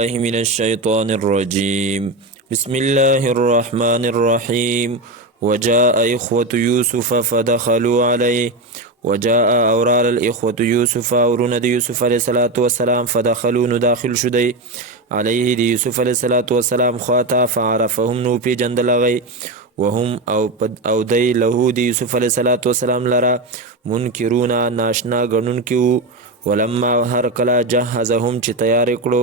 الله من الشيطان الرجيم. بسم الله الرحمن الرحيم. وجاء إخوة يوسف فدخلوا عليه. وجاء أورال الإخوة يوسف أورون يوسف عليه الصلاة والسلام فدخلوا نداخل شدي عليه دي يوسف عليه الصلاة والسلام خواتا فعرفهم نو پی جندل غي وهم او دی له دی یوسف علیہ الصلوۃ والسلام لرا منکرون ناشنا غنون کیو. ولما هر کلا جهزهم چې تیار کړو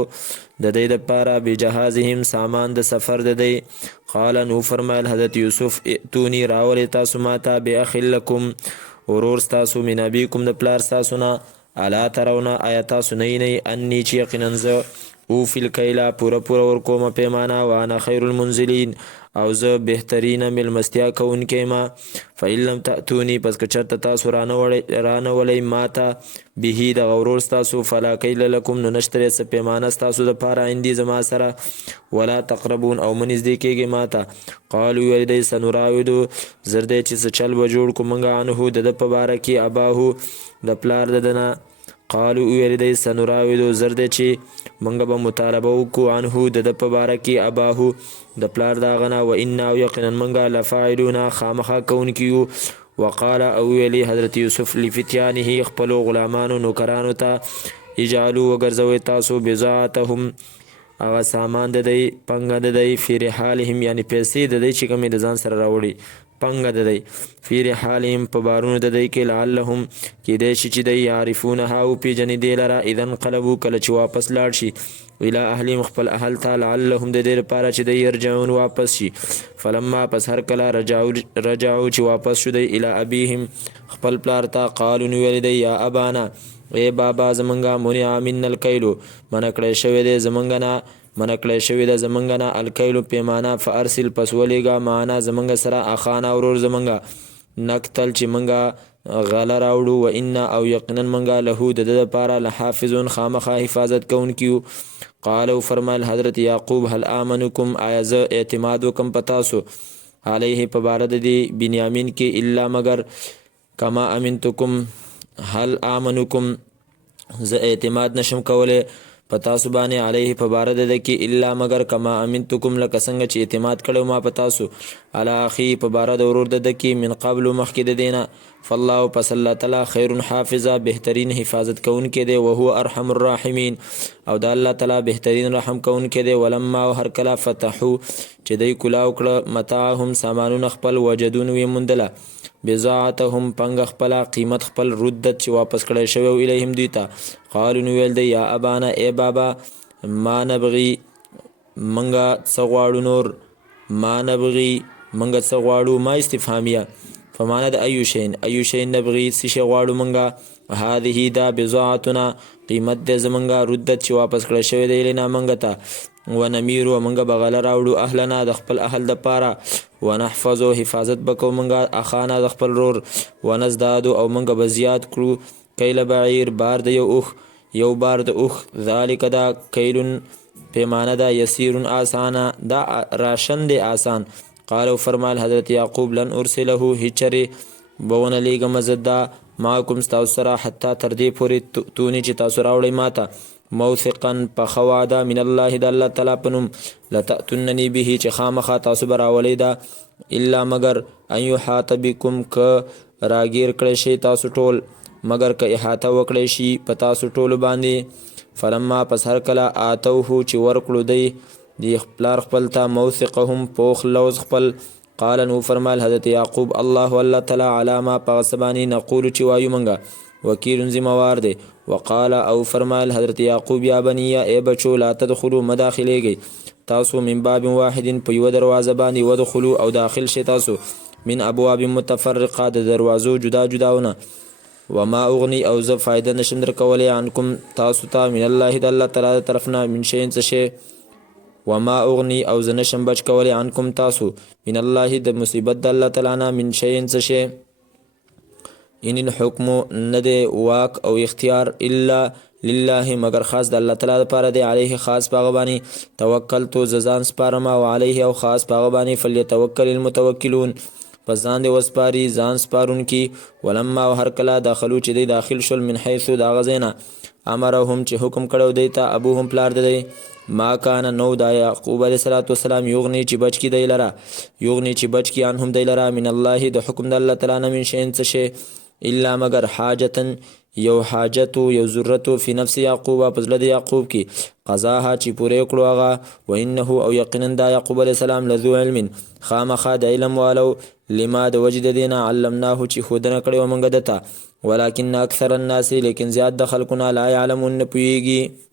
د دې لپاره بجهازهم سامان د سفر د دی. قال نو فرمایل حضرت یوسف ائتونی راول تاسو ماته باخ لکم ورور تاسو من ابيکم د پلار تاسو نه الا ترون آیات تاسو نه انی چې یقینا زه او فی الکیلا پورا ورکوم پیمانه وانا خیر المنزلین او زه بهترین ملمستیا کوونکی ما. فإن لم تأتونی پس که چرته تاسو رانه ولی ماته به د غورور ستاسو فلا کیل لکم نو نشترې څه پیمانه ستاسو دپاره عندي زما سره ولا تقربون او مه نږدې کېږئ ماته. قالو ویل دی سنراودو زر دی چې څه چل به جوړ کړو موږ عنهو د ده په باره کې اباهو د پلار د ده نه. قالو ویل دی سنراودو زر دی چې موږ به مطالبه وکړو عنهو د ده په باره کې اباهو د پلار د هغه نه و انا او یقینا موږ لفاعلون خامخا کوونکي یو. وقال او ویلی حضرت یوسف لفتیانه خپلو غلامانو نوکرانو ته اجعلوا وګرځوئ تاسو بضاعتهم هغه سامان د دی پنګه د دی فی رحالهم یعنی پیسې د دی چې کومې د ځان سره راوړي پنګه د دی فی رحالهم په بارونو د دی کې لعلهم کیدای شي چې دی یعرفونها وپېژني دې لره اذا انقلبوا کله چې واپس لاړ شي الى اهلهم خپل اهل ته لعلهم د دې لپاره چې دی یرجعون واپس شي. فلما پس هر کله رجعو چې واپس شو دی الى ابيهم خپل پلار ته قالو نو ویل دی یا ابانا ای بابا زمونږه منع من الکیلو منع کړی شوی دی زمونږ نه منع کړی شوی ده زمونږ نه الکیلو پیمانه فارسل پس ولیږه معنا زمونږ سره اخانا ورور زمونږ نقتل چې مونږه غله راوړو و انا او یقینا مونږه له د ده دپاره لحافظون خامخا حفاظت کوونکي یو. قالو فرمایل حضرت یعقوب هل آمنکم آیا زه اعتماد وکم په تاسو علیه په باره د دې بنیامین کې الا مگر کما امنتکم هل آمنکم زه اعتماد نشم کولی په تاسو باندې علیه په باره د ده کې الا مگر کما امنتکم لکه څنګه چې اعتماد کړی ما په تاسو علی اخی په باره د ورور د ده کې من قبل مخکې د دې نه فالله پس الله تعالی خیر حافظه بهترین حفاظت کوونکی دی وهو ارحم الراحمین او د الله تعالی بهترین رحم کوونکی دی. ولما او هر کله فتحو چې دی کلاو کړه متاعهم سامانونه خپل وجدون وی موندله بضاعتهم پنګ خپل قیمت خپل ردت چې واپس کړی شوی و الیهم دوی ته. قالو نو ویل دی یا ابانا ای بابا ما نبغي منګه څه غواړو نور ما نبغي منګه څه غواړو ما استفهامیه فمانا د ایو شین نبغي څه شی غواړو منګه هذه دا بضاعتنا قیمت د زمنګه ردت چې واپس کړی شوی دی الینا منګه ته ونمیر و منګه بغله راوړو اهلنا د خپل اهل د پاره ونحفظو حفاظت بکو منګه اخانا د خپل رور ونزدادو او منګه بزیات کړو کیل بعیر بار د یو بار د اوخ ذالک دا کیلن پیمانه دا یسیر آسانه دا راشن دی آسان. قالو فرمال حضرت یعقوب لن ارسله هیچری بون لیگم زدا معکم ستاسو سره حتی تر دې پورې تونی چې تاسو راوړئ ماته موثقا په خواده من الله د الله تعالی په نوم لتأتوننی به چې خامخا تاسو به راولئ دا الا مگر ان یحاط بکم که راګیر کړی شي تاسو ټول مگر که احاطه وکړی شي په تاسو ټولو باندې. فلما پس هر کله آتوه چې ورکړو دی د پلار خپل ته موثقهم پوخ لوز خپل قال نو فرمایل حضرت یعقوب الله تعالی علامه په سبانی نقول چې وایو منګه وکیل ذمہوار دی. وقال او فرمایل حضرت یعقوب یا بنی ای بچو لا تدخلوا مداخلیږئ تاسو من باب واحد په یوه دروازه باندې ودخلوا او داخل شئ تاسو من ابواب متفرقه د دروازو جدا جداونه وما اغنی او زه فایده نشم در کولی عنکم تاسو ته من الله د الله تعالی طرفنا من شین څه شی وما اغنی او زه نشم بچ کولی عنکم تاسو من الله د مصیبت د الله تعالی نه من شین څه شی ان الحکم ند واک او اختیار الا لله مگر خاص د الله تعالی لپاره دی علیه خاص پاغه باندې توکل تو ززان سپارما او علیه او خاص پاغه باندې فلیتوکل المتوکلون پس ځان دی وسپاري ځان سپارون کی. ولما هر کله داخلو چې دی داخل شول من حیث دا غزینا امرهم چې حکم کړو دی ته ابوهم پلار دی ما کان نو دا یعقوب علیه السلام یغنی چې بچ کی دی لره یغنی چې بچ کی انهم دی لره من الله د حکم د الله تعالی نه من شین څه شی الا مگر حاجتن یو حاجت یو ضرورت فی نفس یعقوب پزله د یعقوب کی قضاها چې پورې کړو هغه و انه او یقینا دا یعقوب علیه السلام لذو علم خامخا د علم والو لما د وجد دینا علمناه چې خودنه کړو موږ دته ولكن اکثر الناس لیکن زیاد د خلقنا لا يعلمون پویږي